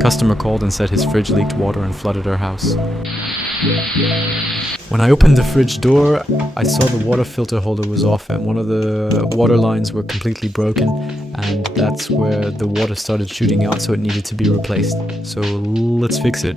Customer called and said his fridge leaked water and flooded our house. When I opened the fridge door, I saw the water filter holder was off and one of the water lines were completely broken, and that's where the water started shooting out, so it needed to be replaced. So let's fix it.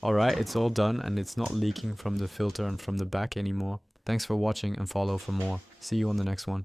Alright, it's all done and it's not leaking from the filter and from the back anymore. Thanks for watching and follow for more. See you on the next one.